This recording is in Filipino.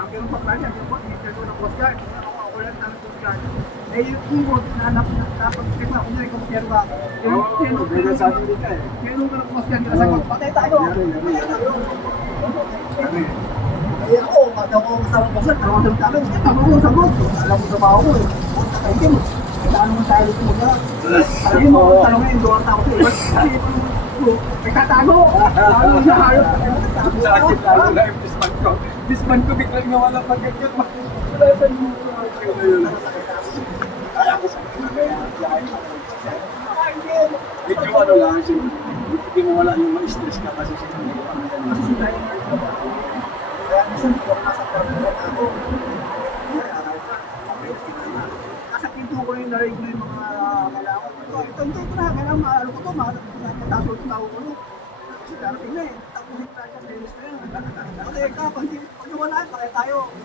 Ang ganun pa pala niya, yung boss, hindi ko ng Coast Guard. Ako, wala na ng Coast Guard. Eh, yung kumot, nahanap na tapos tignan kung may kumpirma. Oo, ganyan sa atin dito eh. Kailan ka ng Coast Guard, sagot, patay tayo. Eh ako, pag ako kasama ko siya, tawasan kami, tama ko sa boss. Alam mo sa baho ko eh. Thank you. Kailangan mo tayo dito mag-alap. Sabi mo, tanongin, doon ako sa iba. Sabi mo, may tatago. Sabi mo, hayop. Sa akin lalo na yung disman ko. Disman ko biglang nawala pagkakit. Medyo ano lang, hindi mo wala yung ma-stress ka kasi sa Kaya minsan ko nasa trabaho ako. Nasa pinto ko yung narinig mo yung mga kailangan. Ito ko na, kailangan maalo ko ito, mataso ito tao ko. Kasi darating na eh, tapusin tayo sa service na yun. Kasi pag nawala, pakaya tayo.